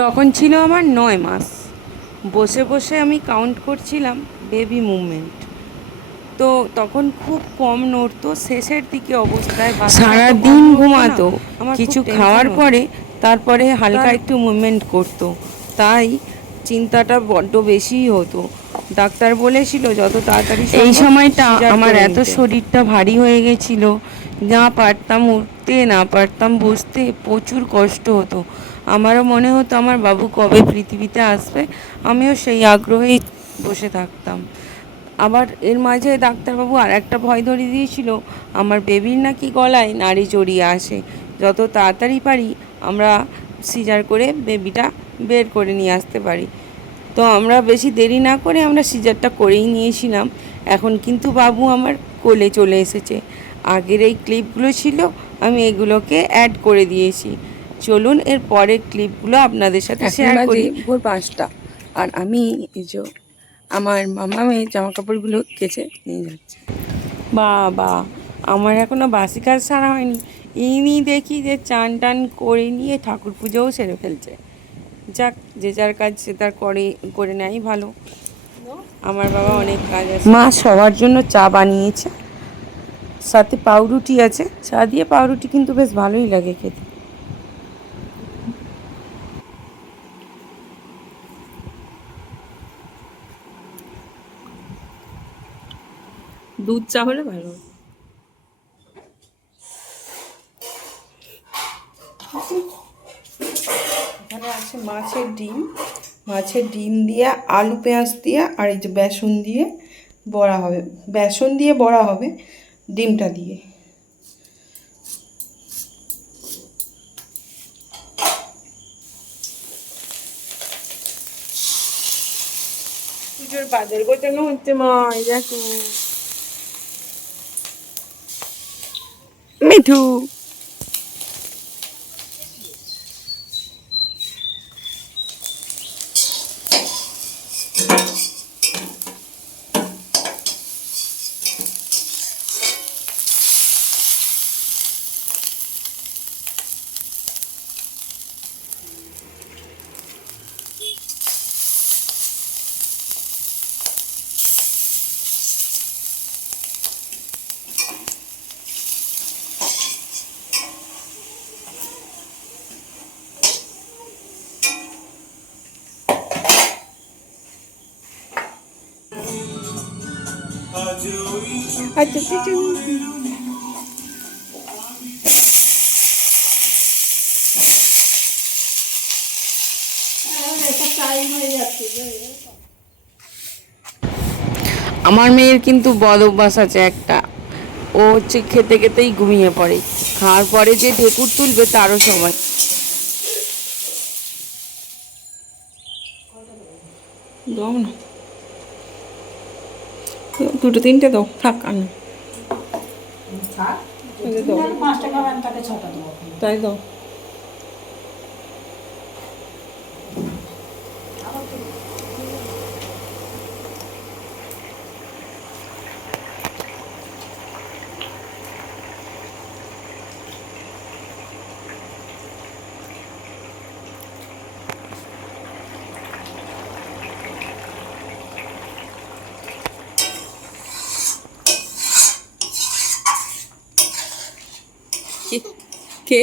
তখন ছিল আমার নয় মাস। বসে বসে আমি কাউন্ট করছিলাম বেবি মুভমেন্ট তো তখন খুব কম নড়তো শেষের দিকে অবস্থায় সারা দিন ঘুমাতো। কিছু খাওয়ার পরে তারপরে হালকা একটু মুভমেন্ট করতো। তাই চিন্তাটা বড্ড বেশিই হতো। ডাক্তার বলেছিল যত তাড়াতাড়ি এই সময়টা আমার এত শরীরটা ভারী হয়ে গেছিল। না পারতাম উঠতে, না পারতাম বসতে, প্রচুর কষ্ট হতো। আমারও মনে হতো, আমার বাবু কবে পৃথিবীতে আসবে? আমিও সেই আগ্রহেই বসে থাকতাম। আবার এর মাঝে ডাক্তারবাবু আর একটা ভয় ধরিয়ে দিয়েছিল, আমার বেবির নাকি গলায় নাড়ি জড়িয়ে আসে। যত তাড়াতাড়ি পারি, আমরা সিজার করে বেবিটা বের করে নিয়ে আসতে পারি। তো আমরা বেশি দেরি না করে আমরা সিজারটা করেই নিয়েছিলাম। এখন কিন্তু বাবু আমার কোলে চলে এসেছে। আগের এই ক্লিপগুলো ছিল আমি এগুলোকে অ্যাড করে দিয়েছি। চলুন এর পরের ক্লিপগুলো আপনাদের সাথে শেয়ার করি। ভোর পাঁচটা। আর আমি এই যে আমার মামা মেয়ে জামা কাপড়গুলো কেচে নিয়ে যাচ্ছে। বাবা আমার এখনও বাসি কাজ সারা হয়নি। ইনি দেখি যে চান টান করে নিয়ে ঠাকুর পুজোও সেরে ফেলছে। যাক যে যার কাজ সে তার করে করে নেয় ভালো। আমার বাবা অনেক কাজ আছে। মা সবার জন্য চা বানিয়েছে। সাথে পাউরুটি আছে। চা দিয়ে পাউরুটি কিন্তু বেশ ভালোই লাগে খেতে। দুধ চা হলে ভালো। এখানে আছে মাছের ডিম। মাছের ডিম দিয়ে আলু পেঁয়াজ দিয়ে আর এই যে বেসন দিয়ে বড়া হবে। বেসন দিয়ে বড়া হবে। ডিমটা দিয়ে। পুজোর বাজার গোছানো হচ্ছে মা মিঠু। আচ্ছা আমার মেয়ের কিন্তু বদ অভ্যাস আছে একটা। ও হচ্ছে খেতে খেতেই ঘুমিয়ে পড়ে। খাওয়ার পরে যে ঢেকুর তুলবে তারও সময়। দাও না। দুটো তিনটে দাও থাক দাও তাই দাও কে- কে?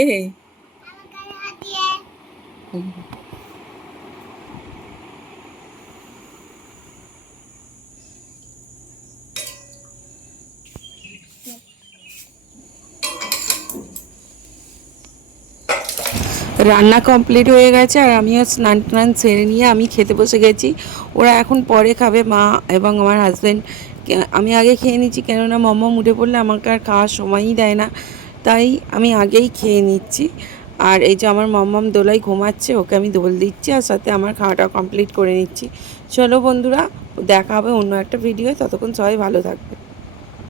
রান্না কমপ্লিট হয়ে গেছে আর আমিও স্নান টান সেরে নিয়ে আমি খেতে বসে গেছি। ওরা এখন পরে খাবে, মা এবং আমার হাজব্যান্ড আমি আগে খেয়ে নিচ্ছি কেননা মম্মা উঠে পড়লে আমাকে আর খাওয়ার সময়ই দেয় না। তাই আমি আগেই খেয়ে নিচ্ছি। আর এই যে আমার মাম্মাম দোলাই ঘুমাচ্ছে, ওকে আমি দোল দিচ্ছি আর সাথে আমার খাওয়াটা কমপ্লিট করে নিচ্ছি। চলো বন্ধুরা, দেখা হবে অন্য একটা ভিডিও ততক্ষণ সবাই ভালো থাকবে।